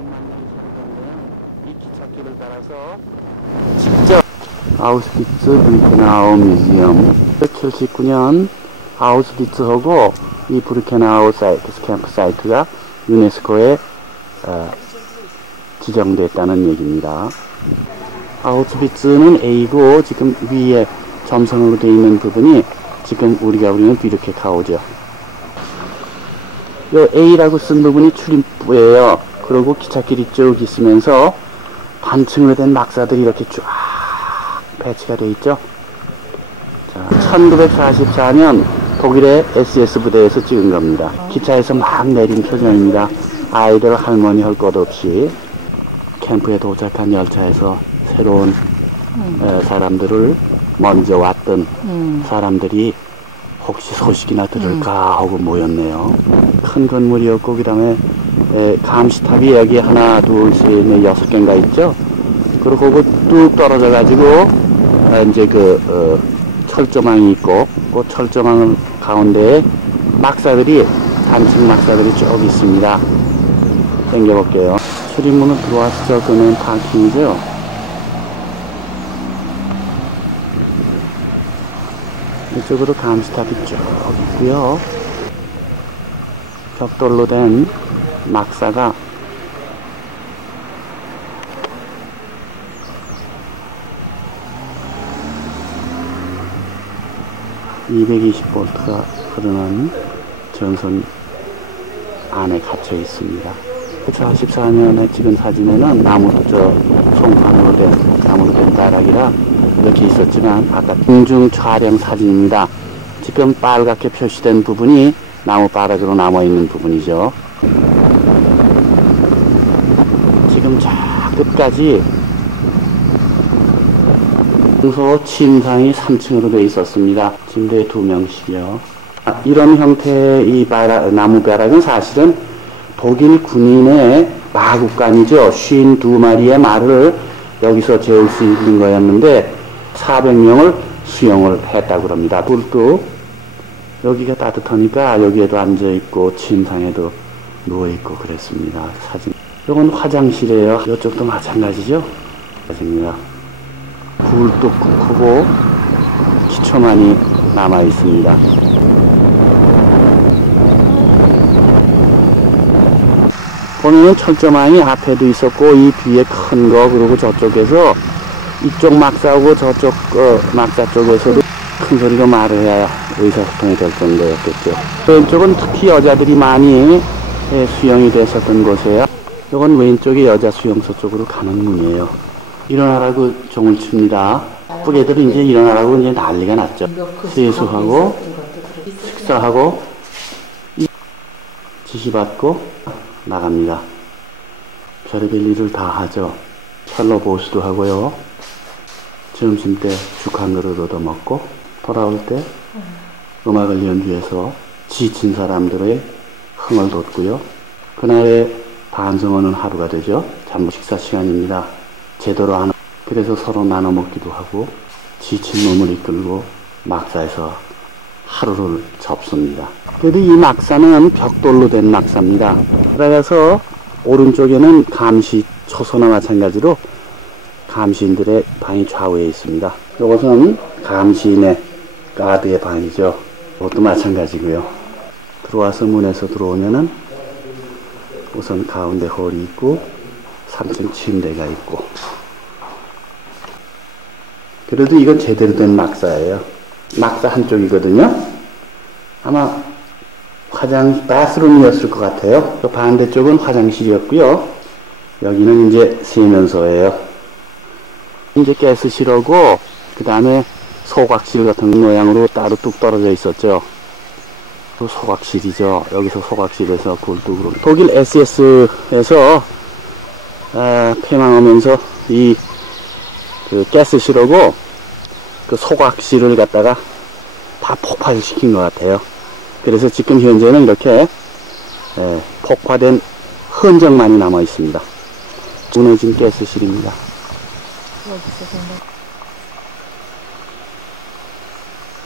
200만 명이 생성된 이 기찻길을 따라서 직접 아우스비츠 브리케나우 뮤지엄 1979년 아우스비츠하고 이 브리케나우 사이트, 캠프 사이트가 유네스코에 어, 지정됐다는 얘기입니다. 아우스비츠는 A고 지금 위에 점선으로 되어 있는 부분이 지금 우리가 우리는 비르케카오죠. 요 A라고 쓴 부분이 출입부예요. 그리고 기찻길이 쭉 있으면서 단층으로 된 막사들이 이렇게 쫙 배치가 되어 있죠. 자, 1944년 독일의 SS 부대에서 찍은 겁니다. 기차에서 막 내린 표정입니다. 아이들 할머니 할 것 없이 캠프에 도착한 열차에서 새로운 에, 사람들을 먼저 왔던 사람들이 혹시 소식이나 들을까 하고 모였네요. 큰 건물이었고 그 다음에 에, 감시탑이 여기 하나 둘 셋 넷 여섯 개인가 있죠. 그리고 그거 뚝 떨어져 가지고 아, 이제 그 어, 철조망이 있고 그 철조망 가운데에 막사들이 단층 막사들이 쭉 있습니다. 당겨볼게요. 출입문은 들어와서 그는 파킹이죠. 이쪽으로 감시탑이 쭉 있고요. 벽돌로 된 막사가 (220볼트가) 흐르는 전선 안에 갇혀 있습니다. 44년에 찍은 사진에는 나무 저 송판으로 된 나무로 된 다락이라 이렇게 있었지만 아까 공중 촬영 사진입니다. 지금 빨갛게 표시된 부분이 나무 바닥으로 남아 있는 부분이죠. 지금 저 끝까지 평소 침상이 3층으로 되어 있었습니다. 침대 두 명씩이요. 아, 이런 형태의 이 바락, 나무 벼락은 사실은 독일 군인의 마국간이죠. 52마리의 말을 여기서 재울 수 있는 거였는데 400명을 수용을 했다고 합니다. 꿀도 여기가 따뜻하니까 여기에도 앉아있고 침상에도 누워있고 그랬습니다. 사진. 이건 화장실이에요. 이쪽도 마찬가지죠. 맞습니다. 굴도 크고 기초만이 남아 있습니다. 보면은 철조망이 앞에도 있었고 이 뒤에 큰 거 그리고 저쪽에서 이쪽 막사하고 저쪽 어, 막사 쪽에서도 큰 소리로 말을 해야 의사소통이 될 정도였겠죠. 왼쪽은 특히 여자들이 많이 예, 수용이 됐었던 곳이에요. 이건 왼쪽에 여자 수용소 쪽으로 가는 문이에요. 일어나라고 종을 칩니다. 뿌개들은 이제 일어나라고 이제 난리가 났죠. 세수하고 식사하고 지시받고 나갑니다. 별의별 일을 다 하죠. 철로 보수도 하고요. 점심 때 죽 한 그릇 얻어 먹고 돌아올 때 음악을 연주해서 지친 사람들의 흥을 돋고요. 그날의 반성하는 하루가 되죠. 잠부 식사 시간입니다. 제대로 하는 그래서 서로 나눠 먹기도 하고 지친 몸을 이끌고 막사에서 하루를 접습니다. 그래도 이 막사는 벽돌로 된 막사입니다. 그래서 오른쪽에는 감시 초소나 마찬가지로 감시인들의 방이 좌우에 있습니다. 이것은 감시인의 가드의 방이죠. 이것도 마찬가지고요. 들어와서 문에서 들어오면은 우선 가운데 홀이 있고 3층 침대가 있고 그래도 이건 제대로 된 막사예요. 막사 한쪽이거든요. 아마 화장 바스룸이었을 것 같아요. 그 반대쪽은 화장실이었고요. 여기는 이제 세면소예요. 이제 가스실하고 그 다음에 소각실 같은 모양으로 따로 뚝 떨어져 있었죠. 또 소각실이죠. 여기서 소각실에서 굴뚝으로 독일 SS에서 아, 폐망하면서 이 그 가스실하고 그 소각실을 갖다가 다 폭발시킨 것 같아요. 그래서 지금 현재는 이렇게 에, 폭파된 흔적만이 남아 있습니다. 무너진 가스실입니다.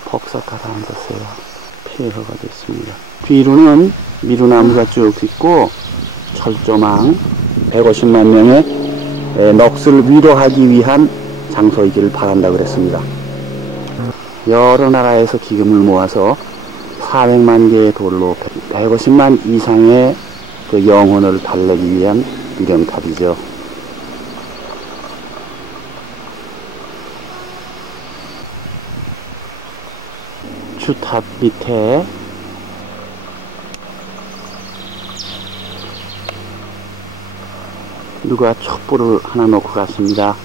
폭삭 가라앉았어요. 폐허가 됐습니다. 뒤로는 미루나무가 쭉 있고 철조망 150만 명의 에, 넋을 위로하기 위한 장소이기를 바란다 그랬습니다. 여러 나라에서 기금을 모아서 400만 개의 돌로 150만 이상의 그 영혼을 달래기 위한 유령탑이죠. 주탑 밑에 누가 촛불을 하나 놓고 갔습니다.